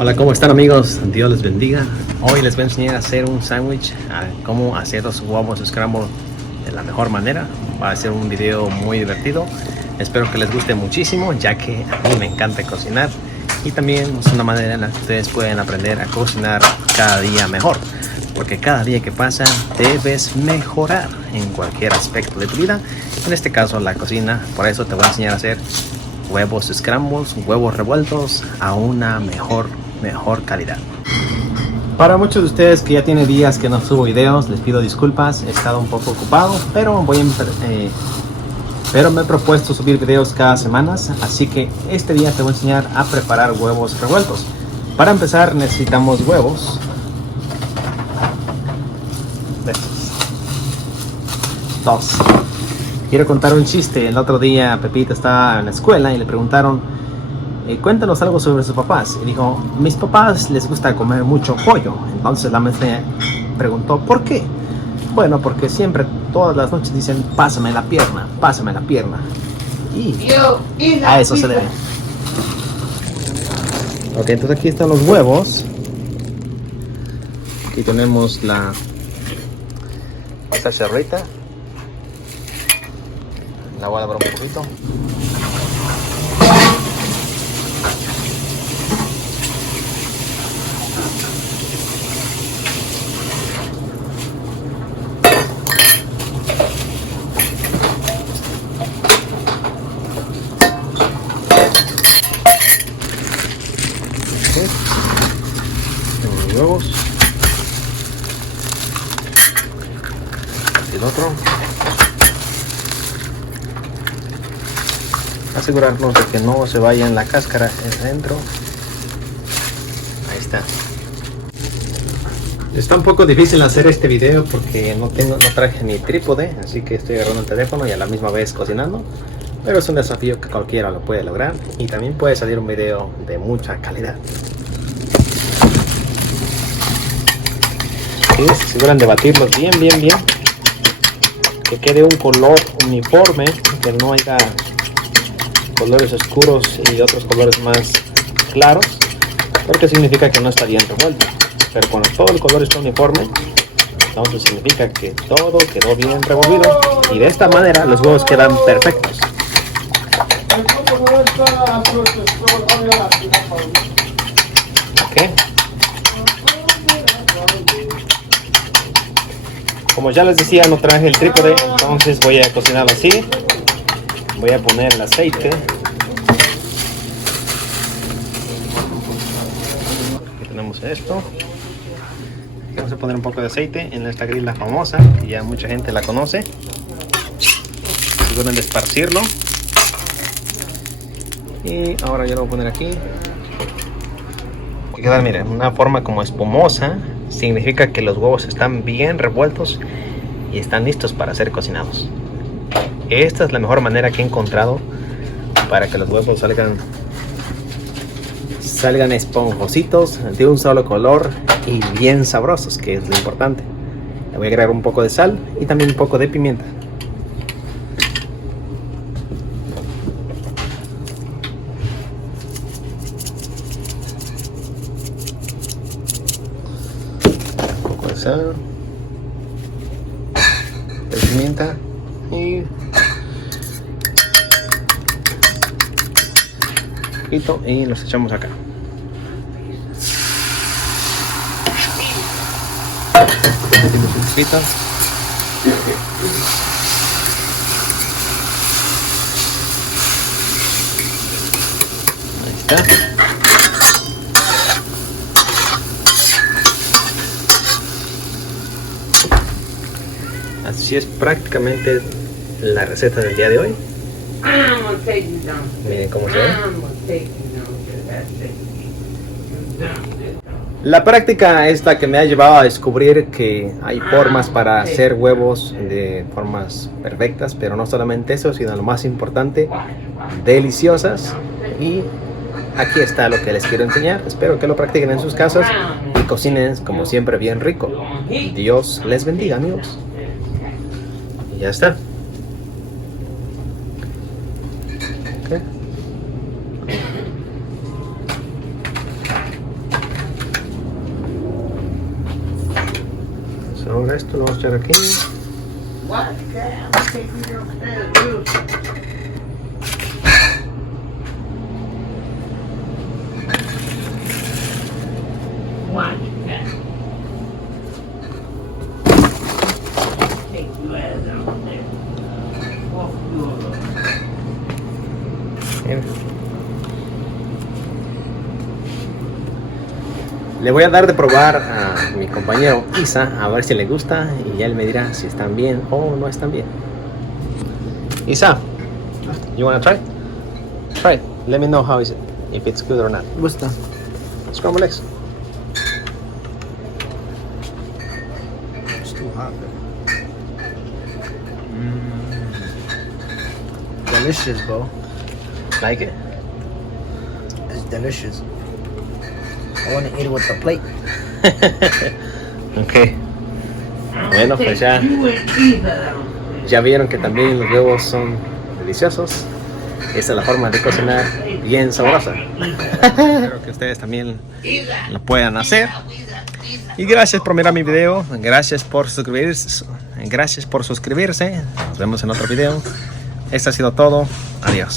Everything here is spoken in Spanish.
Hola, ¿cómo están amigos? Dios les bendiga. Hoy les voy a enseñar a hacer un sándwich, a cómo hacer los huevos scramble de la mejor manera. Va a ser un video muy divertido. Espero que les guste muchísimo, ya que a mí me encanta cocinar. Y también es una manera en la que ustedes pueden aprender a cocinar cada día mejor. Porque cada día que pasa debes mejorar en cualquier aspecto de tu vida. En este caso la cocina. Por eso te voy a enseñar a hacer huevos scrambles, huevos revueltos a una mejor calidad. Para muchos de ustedes que ya tiene días que no subo videos, les pido disculpas, he estado un poco ocupado, pero me he propuesto subir videos cada semana, así que este día te voy a enseñar a preparar huevos revueltos. Para empezar necesitamos huevos de estos, dos. Quiero contar un chiste. El otro día Pepita estaba en la escuela y le preguntaron cuéntanos algo sobre sus papás. Y dijo, mis papás les gusta comer mucho pollo. Entonces la maestra preguntó, ¿por qué? Bueno, porque siempre, todas las noches dicen, pásame la pierna, pásame la pierna. Y a eso se debe. Ok, entonces aquí están los huevos. Aquí tenemos esta charrita. La voy a lavar un poquito. Los huevos, el otro, asegurarnos de que no se vaya en la cáscara adentro. Ahí está. Está un poco difícil hacer este video porque no traje mi trípode, así que estoy agarrando el teléfono y a la misma vez cocinando, pero es un desafío que cualquiera lo puede lograr y también puede salir un video de mucha calidad. Se aseguran de batirlos bien, que quede un color uniforme, que no haya colores oscuros y otros colores más claros, porque significa que no está bien revuelto. Pero cuando todo el color está uniforme, entonces significa que todo quedó bien revolvido y de esta manera los huevos quedan perfectos. Okay. Como ya les decía, no traje el trípode, entonces voy a cocinarlo así. Voy a poner el aceite. Aquí tenemos esto. Aquí vamos a poner un poco de aceite en esta grilla famosa, que ya mucha gente la conoce. Aseguren de esparcirlo. Y ahora yo lo voy a poner aquí. Que queda, miren, una forma como espumosa. Significa que los huevos están bien revueltos y están listos para ser cocinados. Esta es la mejor manera que he encontrado para que los huevos salgan esponjositos, de un solo color y bien sabrosos, que es lo importante. Le voy a agregar un poco de sal y también un poco de pimienta. Sal, pimienta y poquito y los echamos acá. Un poquito. Ahí está. Así es prácticamente la receta del día de hoy. Miren cómo se ve. La práctica es la que me ha llevado a descubrir que hay formas para hacer huevos de formas perfectas, pero no solamente eso, sino lo más importante, deliciosas. Y aquí está lo que les quiero enseñar. Espero que lo practiquen en sus casas y cocinen como siempre bien rico. Dios les bendiga, amigos. Y ya está. Okay. Ahora esto lo vamos a echar aquí. Mira. Le voy a dar de probar a mi compañero Isa a ver si le gusta y él me dirá si están bien o no están bien. Isa, you wanna try? Try it. Let me know how is it, if it's good or not. Gusta. Scrambled eggs. It's too hot. Delicious, bro. Like it? It's delicious. I want to eat it with the plate. Ok. Bueno, pues ya vieron que también los huevos son deliciosos. Esa es la forma de cocinar bien sabrosa. Espero que ustedes también lo puedan hacer. Y gracias por mirar mi video. Gracias por suscribirse. Nos vemos en otro video. Esto ha sido todo. Adiós.